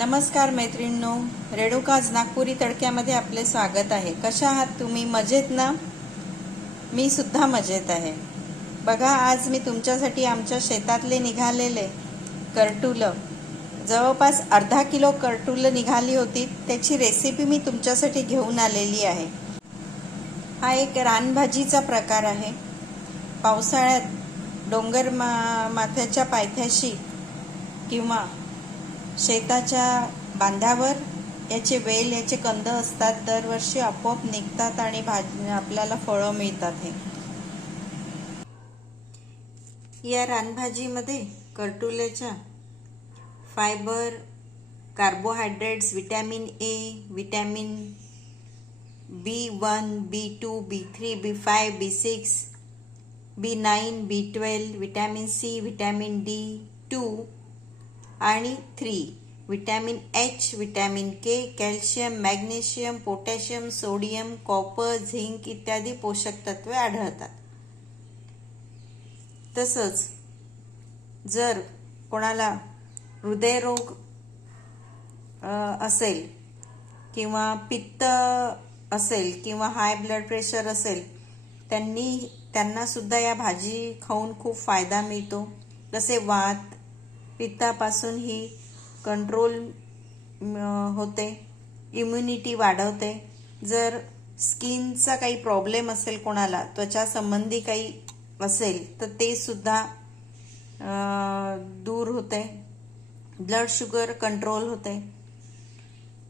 नमस्कार मैत्रिणींनो रेणुकाज नागपुरी तडक्यामध्ये आपले स्वागत आहे. कशा आहात तुम्ही? मजेत ना? मी सुद्धा मजेत आहे. बघा आज मी तुमच्यासाठी आमच्या शेतातले निघालेले करटुलं. जवळपास अर्धा किलो करटुलं निघाली होती. त्याची रेसिपी मी तुमच्यासाठी घेऊन आलेली आहे. हा एक रानभाजीचा प्रकार आहे. पावसाळ्यात डोंगर मा माथ्याच्या पायथ्याशी किंवा शेताच्या बांधावर याचे वेल याचे कंद असतात दरवर्षी आपोआप निघतात आणि भाज आपल्याला फळं मिळतात हे. या रानभाजीमध्ये कर्टुल्याच्या fibre carbohydrates vitamin A vitamin B one B two B three B five B six B nine B twelve vitamin C vitamin D two आणि three vitamin H vitamin K calcium magnesium potassium sodium copper zinc इत्यादी पोषक तत्वे आढळतात. तसंच जर कोणाला हृदयरोग असेल किंवा पित्त असेल किंवा हाय ब्लड प्रेशर असेल त्यांनी त्यांनासुद्धा या भाजी खाऊन खूप फायदा मिळतो. जसे वात पित्तापासून ही कंट्रोल होते. इम्युनिटी वाढवते. जर स्किनचा काही प्रॉब्लेम असेल कोणाला त्वचा संबंधी काही असेल तर ते सुद्धा दूर होते. ब्लड शुगर कंट्रोल होते.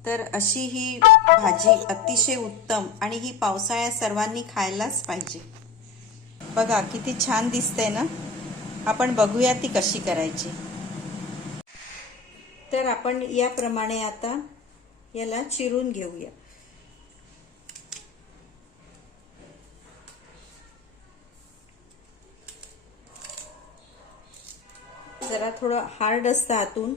तर अशी ही भाजी अतिशय उत्तम आणि ही पावसाळ्यात सर्वांनी खायलाच पाहिजे. बघा किती छान दिसते ना? आपण बघूया ती कशी करायची. तर आपण याप्रमाणे आता याला चिरून घेऊया. जरा थोडं हार्ड असतं आतून.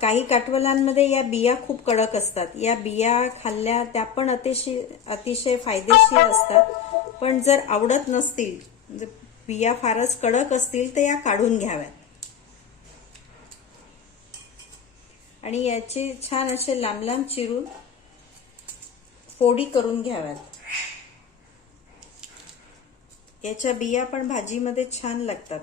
काही काटवलांमध्ये या बिया खूप कडक असतात. या बिया खाल्ल्या त्या पण अतिशय अतिशय फायदेशीर असतात. पण जर आवडत नसतील म्हणजे बिया फारच कडक असतील तर या काढून घ्याव्यात. आणि याचे छान असे लांब लांब चिरून फोडी करून घ्याव्यात. याच्या बिया पण भाजीमध्ये छान लागतात.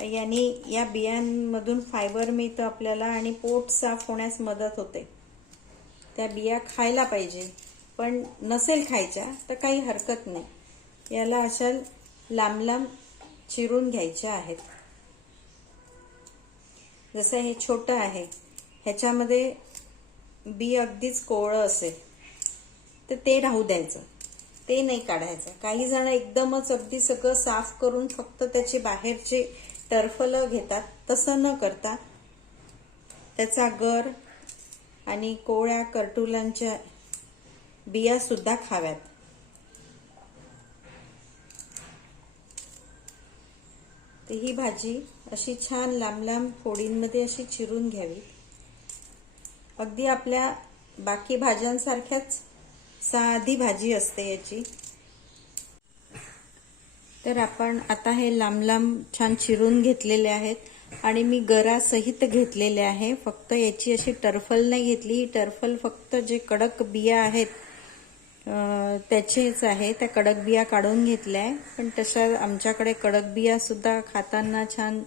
याने या बियांमधून फायबर मिळतं आपल्याला आणि पोट साफ होण्यास मदत होते. त्या बिया खायला पाहिजे पण नसेल खायच्या तर काही हरकत नाही. याला अशा लांब लांब चिरून घ्यायच्या आहेत. जसं हे छोटं आहे ह्याच्यामध्ये बी अगदीच कोवळं असेल तर ते राहू द्यायचं. ते नाही काढायचं. काही जण एकदमच अगदी सगळं साफ करून फक्त त्याचे बाहेरचे टर्फलं घेतात तसं न करता त्याचा गर आणि कोवळ्या कर्टुलांच्या बियासुद्धा खाव्यात. तर ही भाजी अशी छान लांब लांब फोडींमध्ये अशी चिरून घ्यावी. अगदी आपल्या बाकी भाज्यांसारख्याच साधी भाजी असते याची. तर आपण आता हे लांब लांब छान चिरून घेतलेले आहेत आणि मी गरासहित घेतलेले आहे. फक्त याची अशी टर्फल नाही घेतली. ही टर्फल फक्त जे कडक बिया आहेत त्याचेच आहे. त्या कडक बिया काढून घेतल्या आहे पण तशा आमच्याकडे कडक बिया सुद्धा खाताना छान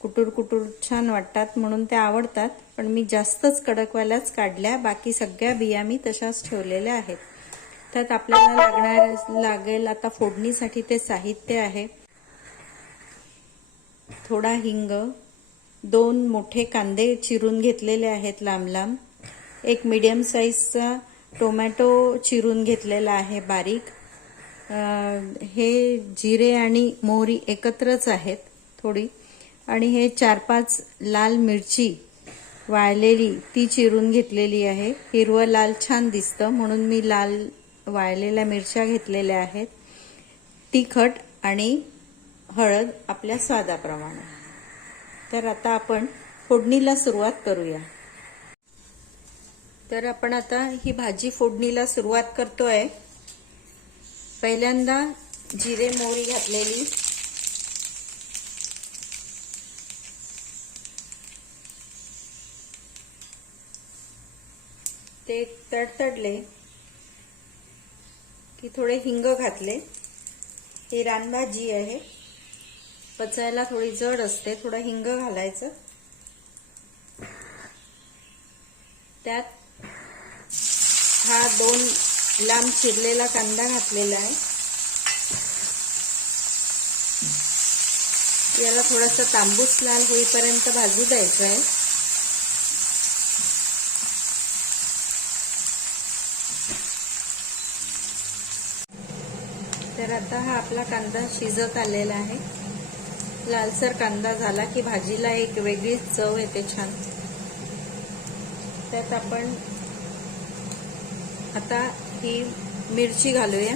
कुटूर कुटूर छान वाटतात म्हणून त्या आवडतात. पण मी जास्तच कडकवाल्याच काढल्या. बाकी सगळ्या बिया मी तशाच ठेवलेल्या आहेत. त्यात आपल्याला लागणार लागेल आता फोडणीसाठी ते साहित्य आहे. थोडा हिंग दोन मोठे कांदे चिरून घेतलेले आहेत लांब लांब. एक मीडियम साईजचा टोमॅटो चिरून घेतलेला आहे बारीक. हे जिरे आणि मोहरी एकत्रच आहेत थोडी. आणि हे चार पाच लाल मिरची वाळलेली ती चिरून घेतलेली आहे. हिरवं लाल छान दिसतं म्हणून मी लाल वाळलेल्या मिरच्या घेतलेल्या आहेत. तिखट आणि हळद आपल्या स्वादाप्रमाणे. तर आता आपण फोडणीला सुरुवात करूया. तर आपण आता ही भाजी फोडणीला सुरुवात करतोय. पहिल्यांदा जिरे मोहरी घातलेली. ते तडतडले की थोडे हिंग घातले. ही रानभाजी आहे. पचायला थोडी जड असते थोडं हिंग घालायचं. त्यात हा दोन लांब चिरलेला कांदा घातलेला आहे. याला थोडासा तांबूस लाल होईपर्यंत भाजू द्यायचं आहे. तर आता हा आपला कांदा शिजत आलेला आहे. लालसर कांदा झाला की भाजीला एक वेगळीच चव येते छान. त्यात आपण आता ही मिरची घालूया.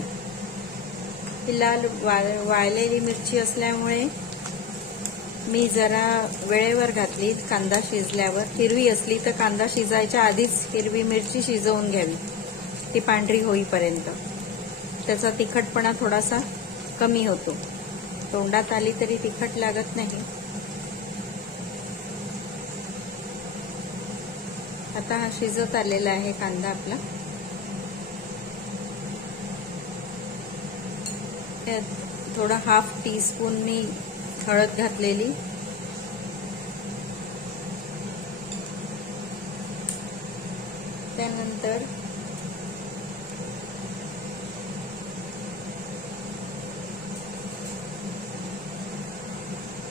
ही लाल वाळ वाळलेली मिरची असल्यामुळे मी जरा वेळेवर घातली कांदा शिजल्यावर. हिरवी असली तर कांदा शिजायच्या आधीच हिरवी मिरची शिजवून घ्यावी. ती पांढरी होईपर्यंत. त्याचा तिखटपणा थोडासा कमी होतो. तोंडात आली तरी तिखट लागत नाही. आता हा शिजत आलेला आहे कांदा आपला. त्यात थोडा हाफ टी स्पून मी हळद घातलेली. त्यानंतर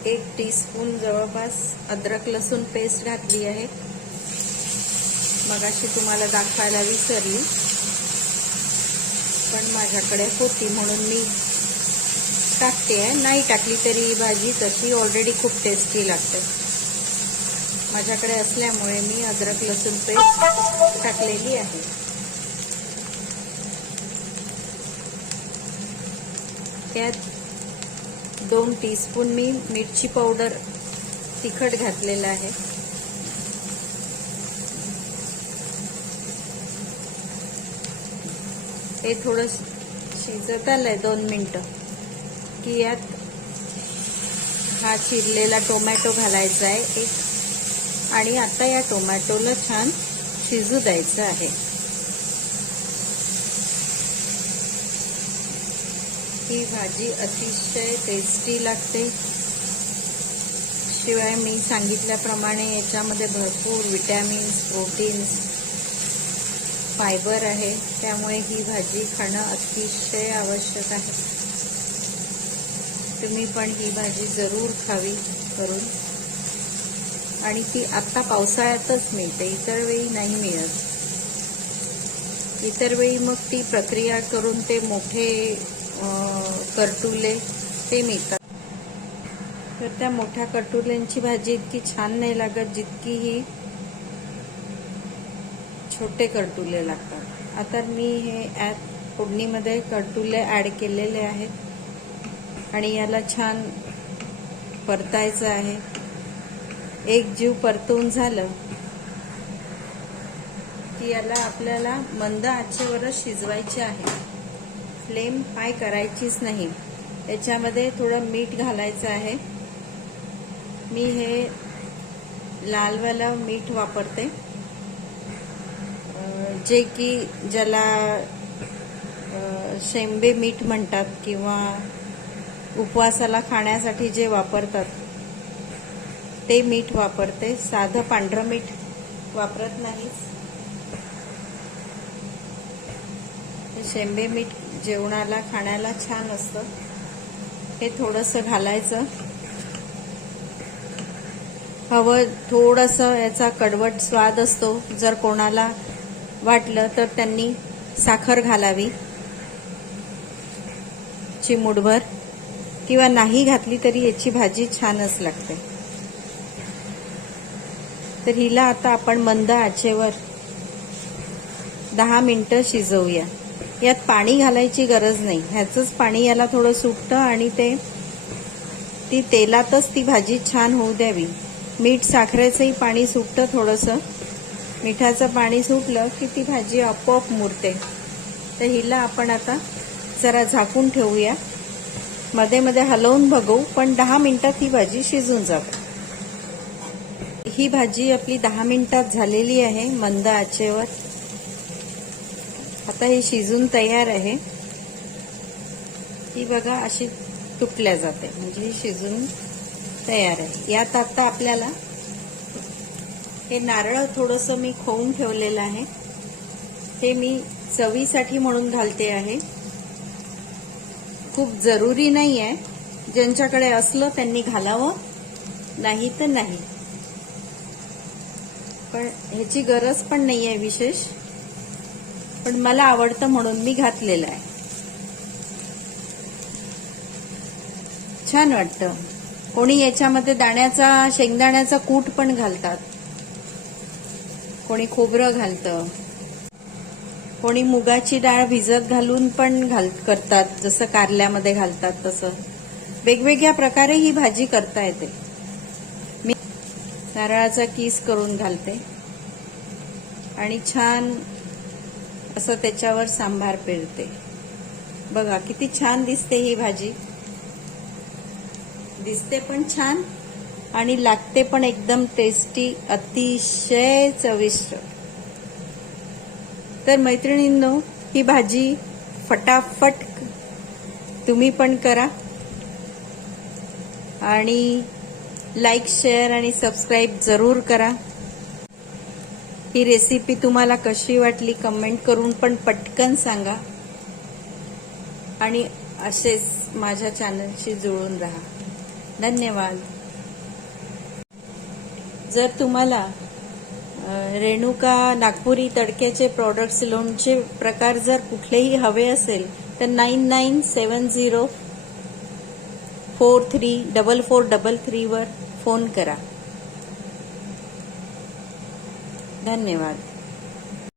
एक टीस्पून जवळपास अद्रक लसूण पेस्ट घातली आहे. मगाशी तुम्हाला दाखवायला विसरली. पण माझ्याकडे होती म्हणून मी टाकते आहे. नाही टाकली तरी भाजी तशी ऑलरेडी खूप टेस्टी लागते. माझ्याकडे असल्यामुळे मी अद्रक लसूण पेस्ट टाकलेली आहे. त्यात दोन टीस्पून मी मिरची पावडर तिखट घातलेलं आहे. हे थोडं शिजत आलंय दोन मिनटं. की यात हा चिरलेला टोमॅटो घालायचा आहे एक. आणि आता या टोमॅटोला छान शिजू द्यायचं आहे. ही भाजी अतिशय टेस्टी लागते. शिवाय मी सांगितल्याप्रमाणे याच्यामध्ये भरपूर विटॅमिन्स प्रोटीन्स फायबर आहे. त्यामुळे ही भाजी खाणं अतिशय आवश्यक आहे. तुम्ही पण ही भाजी जरूर खावी करून. आणि ती आता पावसाळ्यातच मिळते इतर वेळी नाही मिळत. इतर वेळी मग ती प्रक्रिया करून ते मोठे करटुले ते मिळतात. तर त्या मोठ्या करटुल्यांची भाजी इतकी छान नाही लागत जितकी ही छोटे करटुले लागतात. आता मी हे ॲप फोडणीमध्ये करटुले ॲड केलेले आहेत. आणि याला छान परतायचं आहे. एक जीव परतून झालं की याला आपल्याला मंद आचेवरच शिजवायचे आहे. फ्लेम हाय करायचीच नाही. याच्यामध्ये थोडं मीठ घालायचं आहे. मी हे लालवाला मीठ वापरते. जे की ज्याला शेंबे मीठ म्हणतात किंवा उपवासाला खाण्यासाठी जे वापरतात ते मीठ वापरते. साधं पांढरं मीठ वापरत नाहीच शेंबे मीठ जेवणाला खाण्याला छान असतं. हे थोडंसं घालायचं. हवं थोडंसं याचा कडवट स्वाद असतो. जर कोणाला वाटलं तर त्यांनी साखर घालावी. चिमूटभर. किंवा नाही घातली तरी याची भाजी छानच लागते. तर हिला आता आपण मंद आचेवर दहा मिनटं शिजवूया. यात पाणी घालायची गरज नाही. ह्याचंच पाणी याला थोडं सुटतं आणि ते ती तेलातच ती भाजी छान होऊ द्यावी. मीठ साखरेचंही पाणी सुटतं थोडंसं. मिठाचं पाणी सुटलं की ती भाजी आपोआप मुरते. तर हिला आपण आता जरा झाकून ठेवूया. मध्ये मध्ये हलवून बघू पण दहा मिनिटात ही भाजी शिजून जाते. ही भाजी आपली दहा मिनिटात झालेली आहे मंद आचेवर. आता हे शिजून तयार आहे. ही बघा अशी तुटल्या जाते म्हणजे ही शिजून तयार आहे. यात आता आपल्याला हे नारळ थोडंसं मी खोवून ठेवलेलं आहे. हे मी चवीसाठी म्हणून घालते आहे. खूप जरुरी नाही आहे ज्यांच्याकडे असलं त्यांनी घालावं नाही तर नाही. पण ह्याची गरज पण नाही आहे विशेष. पण मला आवडतं म्हणून मी घातलेलं आहे. छान वाटतं. कोणी याच्यामध्ये दाण्याचा शेंगदाण्याचा कूट पण घालतात. कोणी खोबरं घालतं. कोणी मुगाची डाळ भिजत घालून पण घाल करतात जसं कारल्यामध्ये घालतात तसं. वेगवेगळ्या प्रकारे ही भाजी करता येते. मी नारळाचा किस करून घालते. आणि छान असं त्याच्यावर सांभार पेरते. बघा किती छान दिसते ही भाजी. दिसते पण छान आणि लागते पण एकदम टेस्टी अतिशय चविष्ट. तर मैत्रिणींनो ही भाजी फटाफट तुम्ही पण करा. आणि लाईक शेअर आणि सबस्क्राईब जरूर करा. ही रेसिपी तुम्हाला कशी वाटली कमेंट करून पण पटकन सांगा. आणि असेच माझ्या चॅनलशी जुळून राहा. धन्यवाद. जर तुम्हाला रेणुका नागपुरी तडक्याचे प्रॉडक्ट्स लोणचे प्रकार जर कुठलेही हवे असेल तर nine nine seven zero four three double four double थ्रीवर phone करा. धन्यवाद.